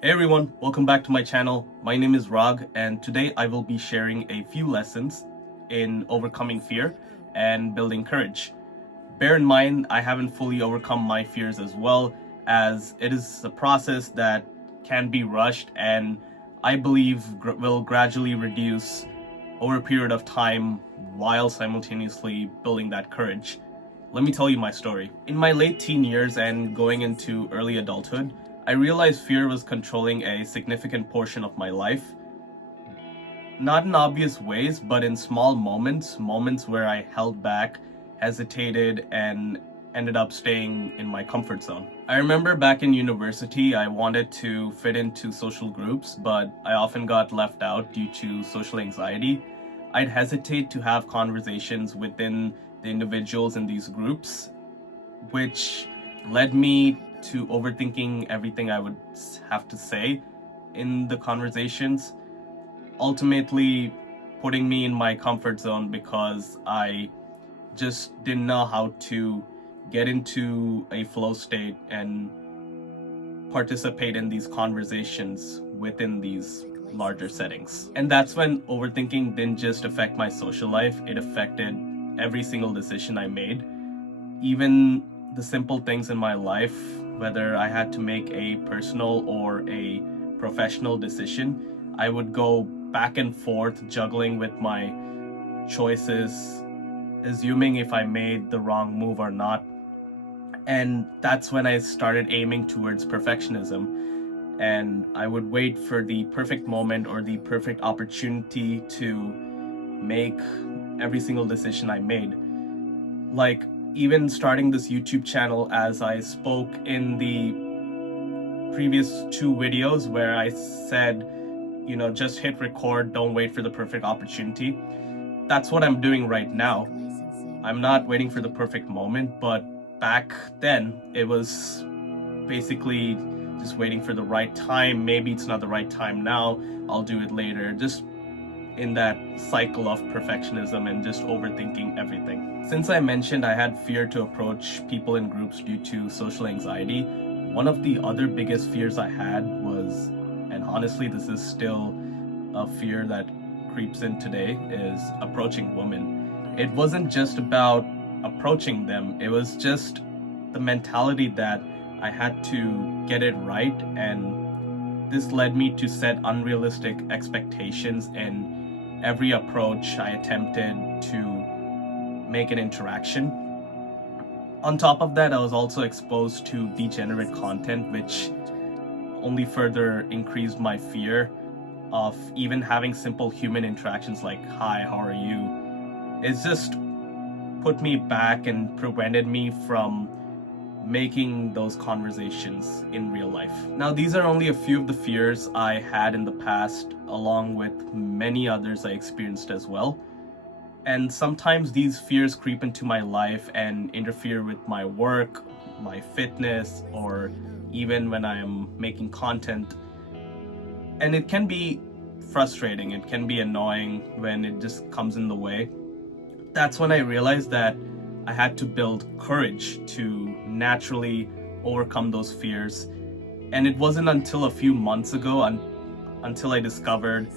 Hey everyone, welcome back to my channel. My name is Rag, and today I will be sharing a few lessons in overcoming fear and building courage. Bear in mind, I haven't fully overcome my fears as well, as it is a process that can be rushed and I believe will gradually reduce over a period of time while simultaneously building that courage. Let me tell you my story. In my late teen years and going into early adulthood, I realized fear was controlling a significant portion of my life. Not in obvious ways, but in small moments where I held back, hesitated, and ended up staying in my comfort zone. I remember back in university, I wanted to fit into social groups, but I often got left out due to social anxiety. I'd hesitate to have conversations within the individuals in these groups, which led me to overthinking everything I would have to say in the conversations, ultimately putting me in my comfort zone because I just didn't know how to get into a flow state and participate in these conversations within these larger settings. And that's when overthinking didn't just affect my social life, it affected every single decision I made. Even the simple things in my life, whether I had to make a personal or a professional decision, I would go back and forth juggling with my choices, assuming if I made the wrong move or not. And that's when I started aiming towards perfectionism. And I would wait for the perfect moment or the perfect opportunity to make every single decision I made. Like, even starting this YouTube channel, as I spoke in the previous two videos where I said, just hit record, don't wait for the perfect opportunity. That's what I'm doing right now. I'm not waiting for the perfect moment, but back then it was basically just waiting for the right time. Maybe it's not the right time now, I'll do it later. Just in that cycle of perfectionism and just overthinking everything. Since I mentioned I had fear to approach people in groups due to social anxiety, one of the other biggest fears I had was, and honestly this is still a fear that creeps in today, is approaching women. It wasn't just about approaching them, it was just the mentality that I had to get it right, and this led me to set unrealistic expectations in every approach I attempted to make an interaction. On top of that, I was also exposed to degenerate content, which only further increased my fear of even having simple human interactions like, hi, how are you? It's just put me back and prevented me from making those conversations in real life. Now, these are only a few of the fears I had in the past, along with many others I experienced as well. And sometimes these fears creep into my life and interfere with my work, my fitness, or even when I am making content. And it can be frustrating, it can be annoying when it just comes in the way. That's when I realized that I had to build courage to naturally overcome those fears. And it wasn't until a few months ago until I discovered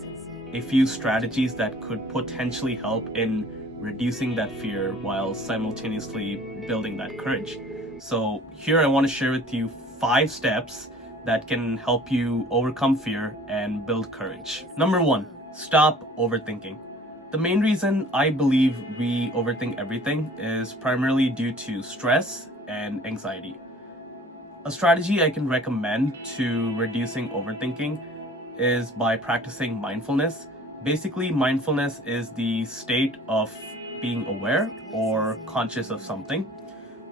a few strategies that could potentially help in reducing that fear while simultaneously building that courage. So here I want to share with you 5 steps that can help you overcome fear and build courage. Number 1, stop overthinking. The main reason I believe we overthink everything is primarily due to stress and anxiety. A strategy I can recommend to reducing overthinking is by practicing mindfulness. Basically, mindfulness is the state of being aware or conscious of something.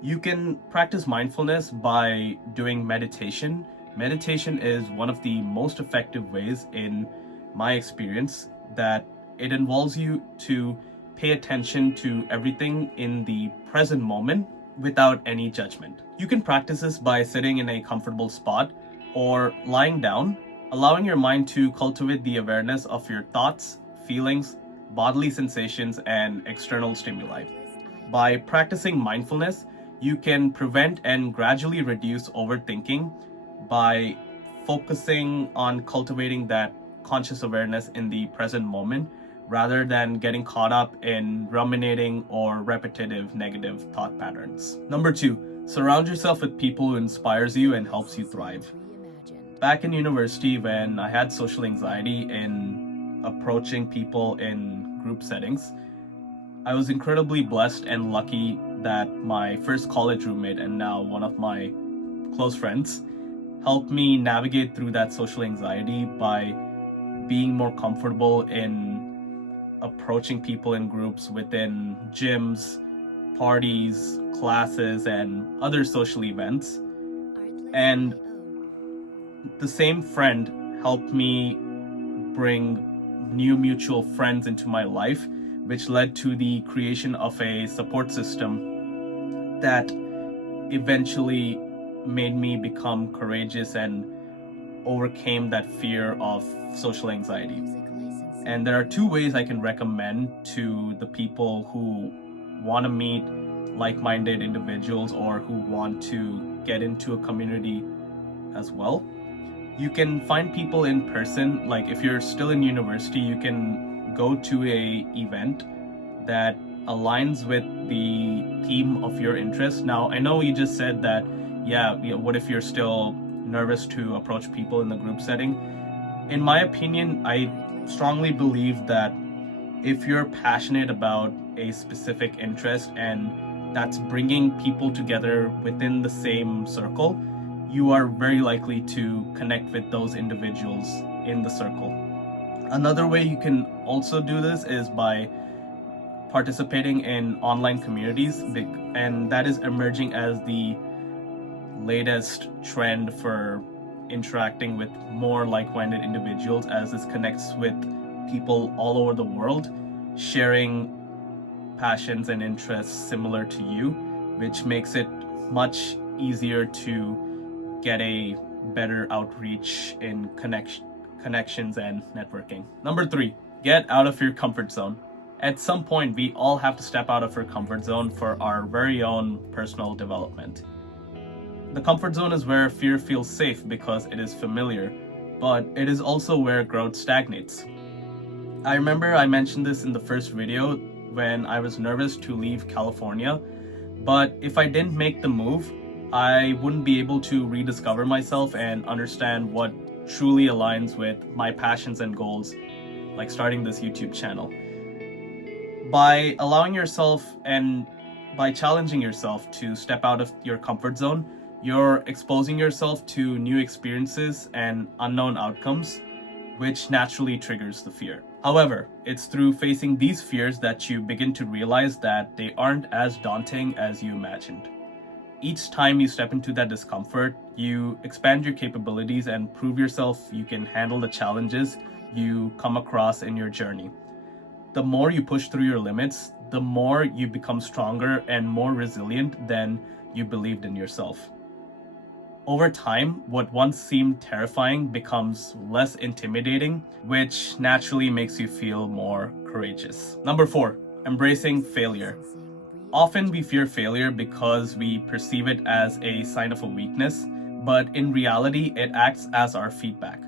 You can practice mindfulness by doing meditation. Meditation is one of the most effective ways, in my experience, that it involves you to pay attention to everything in the present moment without any judgment. You can practice this by sitting in a comfortable spot or lying down, allowing your mind to cultivate the awareness of your thoughts, feelings, bodily sensations, and external stimuli. By practicing mindfulness, you can prevent and gradually reduce overthinking by focusing on cultivating that conscious awareness in the present moment rather than getting caught up in ruminating or repetitive negative thought patterns. Number 2, surround yourself with people who inspires you and helps you thrive. Back in university, when I had social anxiety in approaching people in group settings, I was incredibly blessed and lucky that my first college roommate and now one of my close friends helped me navigate through that social anxiety by being more comfortable in approaching people in groups within gyms, parties, classes, and other social events. And the same friend helped me bring new mutual friends into my life, which led to the creation of a support system that eventually made me become courageous and overcame that fear of social anxiety. And there are 2 ways I can recommend to the people who want to meet like-minded individuals or who want to get into a community as well. You can find people in person. Like if you're still in university, you can go to a event that aligns with the theme of your interest. Now, I know you just said that, what if you're still nervous to approach people in the group setting? In my opinion, I strongly believe that if you're passionate about a specific interest and that's bringing people together within the same circle, you are very likely to connect with those individuals in the circle. Another way you can also do this is by participating in online communities, and that is emerging as the latest trend for interacting with more like-minded individuals, as this connects with people all over the world sharing passions and interests similar to you, which makes it much easier to get a better outreach in connections and networking. Number 3, get out of your comfort zone. At some point, we all have to step out of our comfort zone for our very own personal development. The comfort zone is where fear feels safe because it is familiar, but it is also where growth stagnates. I remember I mentioned this in the first video when I was nervous to leave California, but if I didn't make the move, I wouldn't be able to rediscover myself and understand what truly aligns with my passions and goals, like starting this YouTube channel. By allowing yourself and by challenging yourself to step out of your comfort zone, you're exposing yourself to new experiences and unknown outcomes, which naturally triggers the fear. However, it's through facing these fears that you begin to realize that they aren't as daunting as you imagined. Each time you step into that discomfort, you expand your capabilities and prove yourself you can handle the challenges you come across in your journey. The more you push through your limits, the more you become stronger and more resilient than you believed in yourself. Over time, what once seemed terrifying becomes less intimidating, which naturally makes you feel more courageous. Number 4, embracing failure. Often we fear failure because we perceive it as a sign of a weakness, but in reality, it acts as our feedback.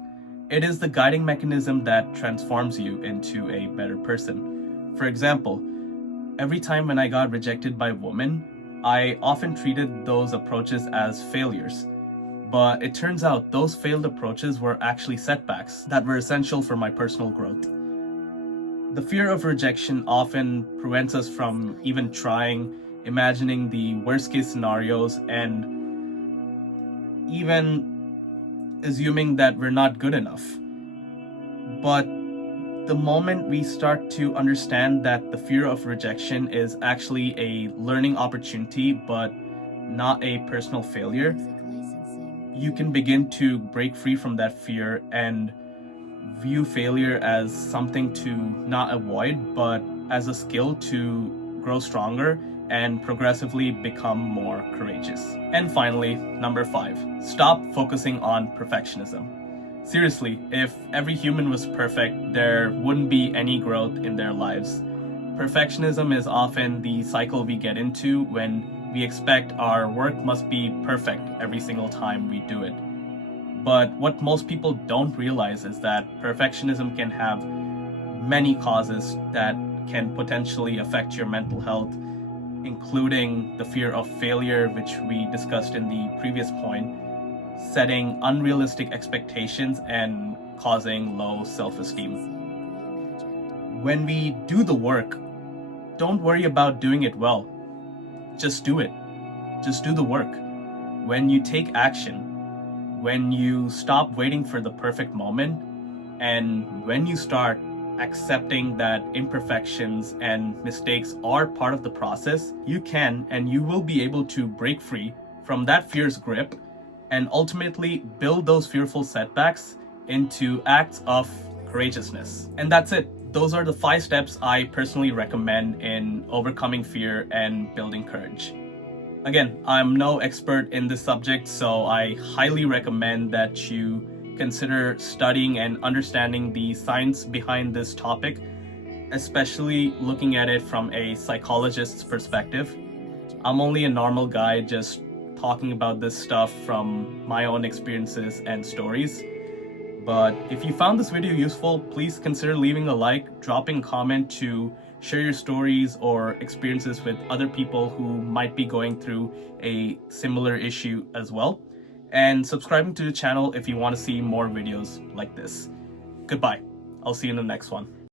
It is the guiding mechanism that transforms you into a better person. For example, every time when I got rejected by women, I often treated those approaches as failures. But it turns out those failed approaches were actually setbacks that were essential for my personal growth. The fear of rejection often prevents us from even trying, imagining the worst case scenarios, and even assuming that we're not good enough. But the moment we start to understand that the fear of rejection is actually a learning opportunity, but not a personal failure, you can begin to break free from that fear and view failure as something to not avoid, but as a skill to grow stronger and progressively become more courageous. And finally, number 5, stop focusing on perfectionism. Seriously, if every human was perfect, there wouldn't be any growth in their lives. Perfectionism is often the cycle we get into when we expect our work must be perfect every single time we do it. But what most people don't realize is that perfectionism can have many causes that can potentially affect your mental health, including the fear of failure, which we discussed in the previous point, setting unrealistic expectations, and causing low self-esteem. When we do the work, don't worry about doing it well. Just do it. Just do the work. When you take action, when you stop waiting for the perfect moment, and when you start accepting that imperfections and mistakes are part of the process, you can and you will be able to break free from that fear's grip and ultimately build those fearful setbacks into acts of courageousness. And that's it. Those are the 5 steps I personally recommend in overcoming fear and building courage. Again, I'm no expert in this subject, so I highly recommend that you consider studying and understanding the science behind this topic, especially looking at it from a psychologist's perspective. I'm only a normal guy just talking about this stuff from my own experiences and stories. But if you found this video useful, please consider leaving a like, dropping a comment to share your stories or experiences with other people who might be going through a similar issue as well, and subscribing to the channel if you want to see more videos like this. Goodbye. I'll see you in the next one.